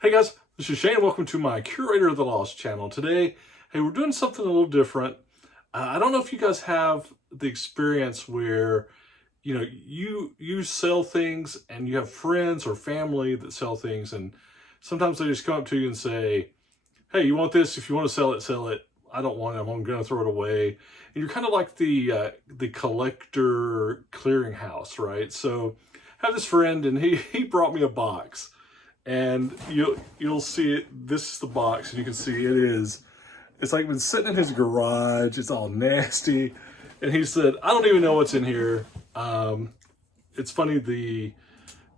Hey guys, this is Shane. Welcome to my Curator of the Lost channel. Today, hey, we're doing something a little different. I don't know if you guys have the experience where, you sell things and you have friends or family that sell things, and sometimes they just come up to you and say, hey, you want this? If you want to sell it, sell it. I don't want it. I'm going to throw it away. And you're kind of like the collector clearinghouse, right? So I have this friend, and he brought me a box. And you'll see it. This is the box, and you can see it's like been sitting in his garage. It's all nasty. And he said, I don't even know what's in here. It's funny, the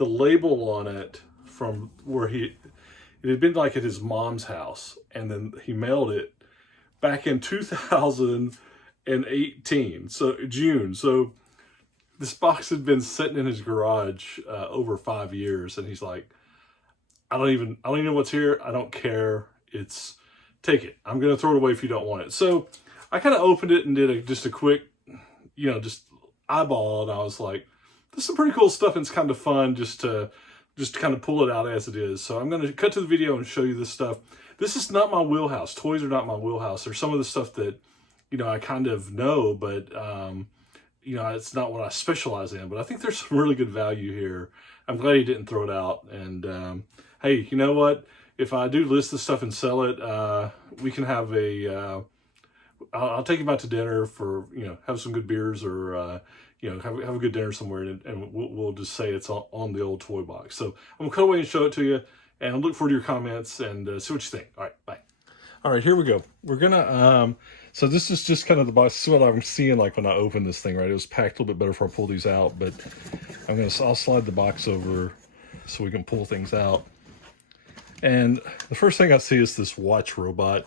label on it from where it had been like at his mom's house, and then he mailed it back in 2018, so June. So this box had been sitting in his garage over 5 years, and he's like, I don't even know what's here. I don't care. Take it. I'm going to throw it away if you don't want it. So I kind of opened it and did just a quick, just eyeball. And I was like, this is some pretty cool stuff. And it's kind of fun just to kind of pull it out as it is. So I'm going to cut to the video and show you this stuff. This is not my wheelhouse. Toys are not my wheelhouse. There's some of the stuff that, I kind of know, but, it's not what I specialize in. But I think there's some really good value here. I'm glad he didn't throw it out. And, hey, you know what? If I do list this stuff and sell it, we can have I'll take him out to dinner for, have some good beers, or, have a good dinner somewhere, and we'll just say it's on the old toy box. So I'm gonna cut away and show it to you, and I look forward to your comments and see what you think. All right, bye. All right, here we go. We're gonna, so this is just kind of the box. This is what I'm seeing like when I open this thing, right? It was packed a little bit better before I pull these out, but I'll slide the box over so we can pull things out. And the first thing I see is this watch robot.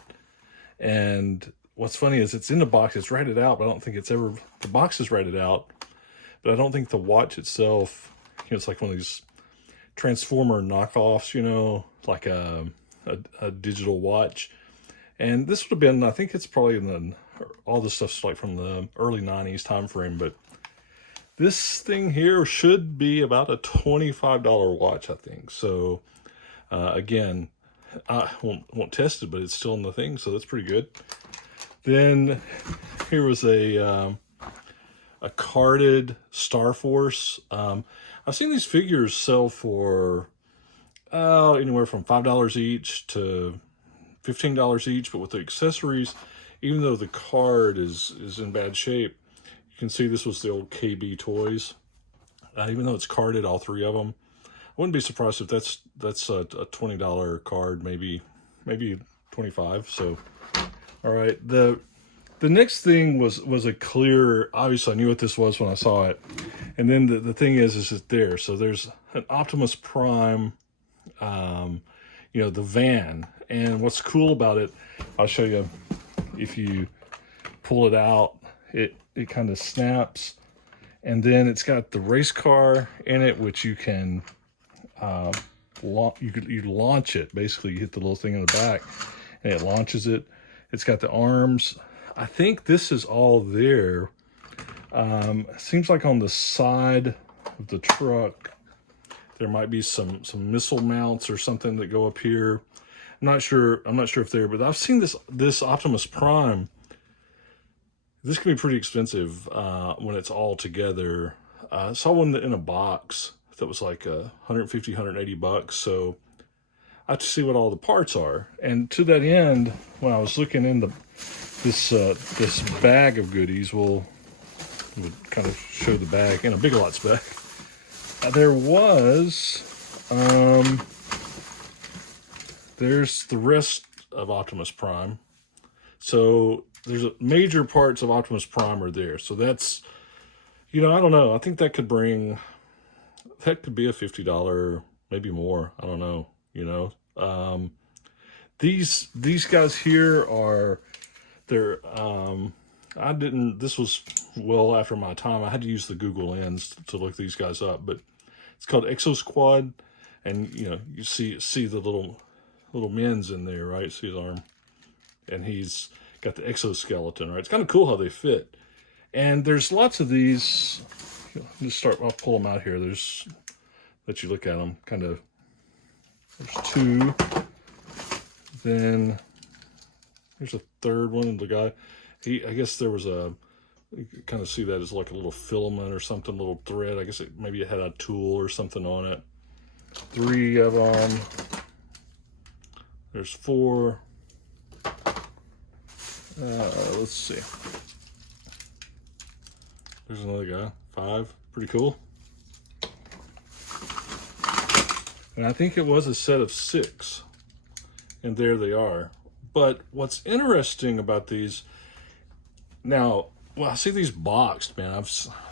And what's funny is it's in the box, it's rated out, but I don't think the box is rated out, but I don't think the watch itself, it's like one of these Transformer knockoffs, like a digital watch. And this would have been, I think it's probably all this stuff's like from the early 90s time frame, but this thing here should be about a $25 watch, I think. So, again, I won't test it, but it's still in the thing, so that's pretty good. Then here was a carded Star Force. I've seen these figures sell for anywhere from $5 each to $15 each, but with the accessories, even though the card is in bad shape, you can see this was the old KB Toys. Even though it's carded, all three of them, I wouldn't be surprised if that's a $20 card, maybe 25. So, all right. The next thing was a clear. Obviously, I knew what this was when I saw it. And then the thing is it there? So there's an Optimus Prime, the van. And what's cool about it, I'll show you. If you pull it out, it kind of snaps, and then it's got the race car in it, which you can. You launch it. Basically, you hit the little thing in the back and it launches it. It's got the arms. I think this is all there. Seems like on the side of the truck there might be some missile mounts or something that go up here. I'm not sure if they're, but I've seen this Optimus Prime. This can be pretty expensive when it's all together. I saw one in a box that was like $150, $180. So I have to see what all the parts are. And to that end, when I was looking in this bag of goodies, we'll kind of show the bag in a Big Lots bag. There was there's the rest of Optimus Prime. So there's major parts of Optimus Prime are there. So that's, I don't know. I think that could be a $50, maybe more. I don't know. These guys here this was well after my time. I had to use the Google Lens to look these guys up, but it's called Exo Squad. And, you see the little men's in there, right? See his arm, and he's got the exoskeleton, right? It's kind of cool how they fit. And there's lots of these. I'll pull them out here. Let you look at them, kind of There's two. Then there's a third one. The guy, I guess there was a, you can kind of see that as like a little filament or something, little thread. I guess maybe it had a tool or something on it. 3 of them. There's 4. Let's see. There's another guy. 5. Pretty cool. And I think it was a set of 6. And there they are. But what's interesting about these, now, well, I see these boxed, man.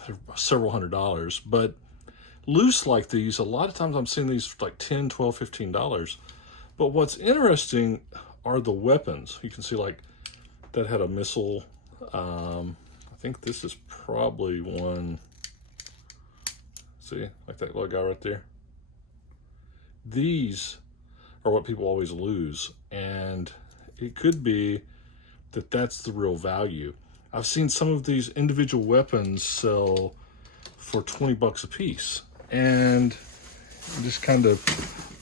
They're several $100s. But loose like these, a lot of times I'm seeing these for like $10, $12, $15. But what's interesting are the weapons. You can see like that had a missile. I think this is probably one. See, like that little guy right there. These are what people always lose. And it could be that that's the real value. I've seen some of these individual weapons sell for 20 bucks a piece. And I'm just kind of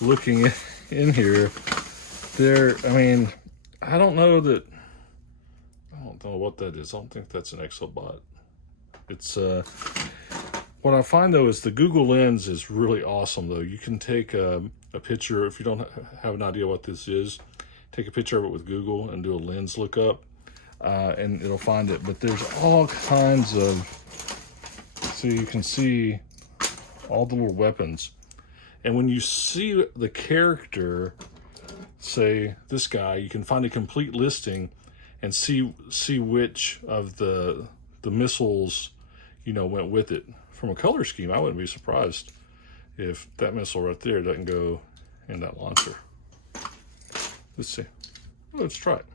looking in here, I mean, I don't know what that is. I don't think that's an Exobot. It's, what I find though is the Google Lens is really awesome though. You can take a picture, if you don't have an idea what this is, take a picture of it with Google and do a lens lookup, and it'll find it. But there's all kinds of, so you can see all the little weapons. And when you see the character, say this guy, you can find a complete listing and see which of the missiles, you know, went with it. From a color scheme, I wouldn't be surprised if that missile right there doesn't go in that launcher. Let's see. Oh, let's try it.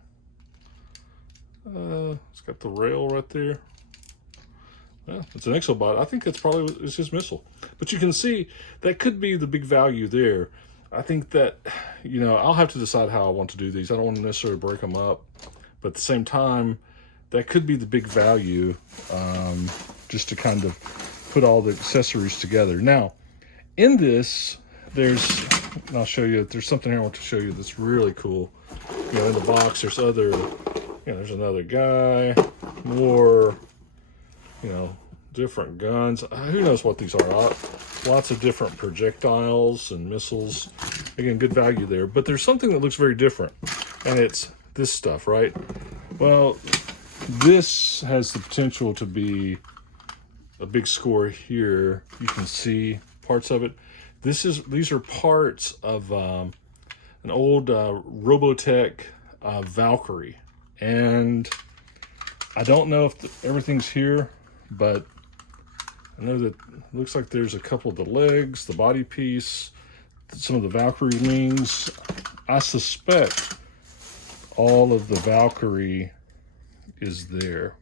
It's got the rail right there. Yeah, it's an Exobot. I think it's his missile. But you can see that could be the big value there. I think that, you know, I'll have to decide how I want to do these. I don't want to necessarily break them up. But at the same time, that could be the big value, just to kind of put all the accessories together. Now, in this, and I'll show you, there's something here I want to show you that's really cool. You know, in the box, there's there's another guy, more, you know, different guns. Who knows what these are? Lots of different projectiles and missiles. Again, good value there. But there's something that looks very different, and it's this stuff, right? Well, this has the potential to be a big score here. You can see parts of it. These are parts of an old Robotech Valkyrie, and I don't know if everything's here, but I know that it looks like there's a couple of the legs, the body piece, some of the Valkyrie wings. I suspect all of the Valkyrie is there,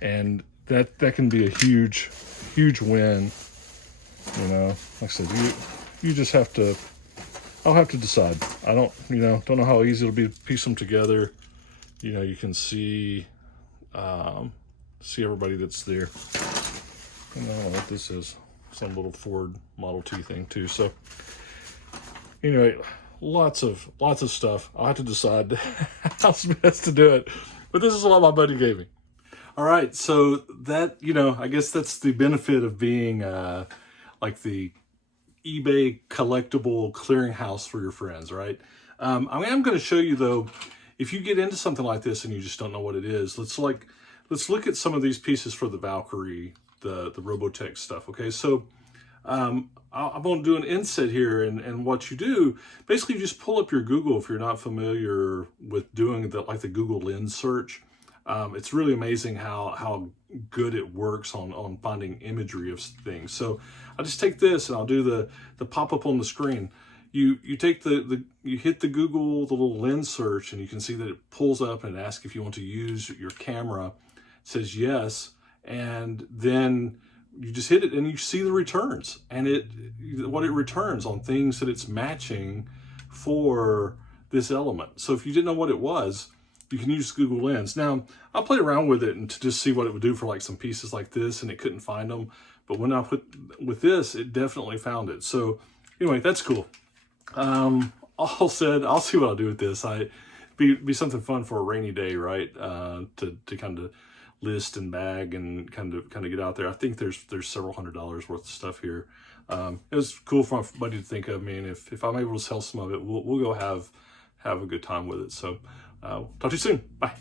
and that can be a huge win. You know, like I said, you just have to, I'll have to decide. I don't know how easy it'll be to piece them together. You know, you can see everybody that's there. And I don't know what this is. Some little Ford Model T thing too. So anyway, lots of stuff. I'll have to decide how's best to do it. But this is what my buddy gave me. All right, so that, you know, I guess that's the benefit of being like the eBay collectible clearinghouse for your friends, right? I am going to show you though, if you get into something like this and you just don't know what it is, let's look at some of these pieces for the Valkyrie, the Robotech stuff. Okay, so I'm going to do an inset here, and what you do, basically you just pull up your Google if you're not familiar with doing the Google Lens search. It's really amazing how good it works on finding imagery of things. So I'll just take this and I'll do the pop-up on the screen. You take you hit the Google, the little lens search, and you can see that it pulls up and asks if you want to use your camera. It says yes, and then you just hit it and you see the returns, and what it returns on things that it's matching for this element. So if you didn't know what it was, you can use Google Lens. Now, I'll play around with it and to just see what it would do for like some pieces like this, and it couldn't find them. But when I put with this, it definitely found it. So anyway, that's cool. All said, I'll see what I'll do with this. Be something fun for a rainy day, right? To kind of list and bag and kind of get out there. I think there's several $100s worth of stuff here. It was cool for my buddy to think of me, and if I'm able to sell some of it, we'll go have a good time with it. So talk to you soon. Bye.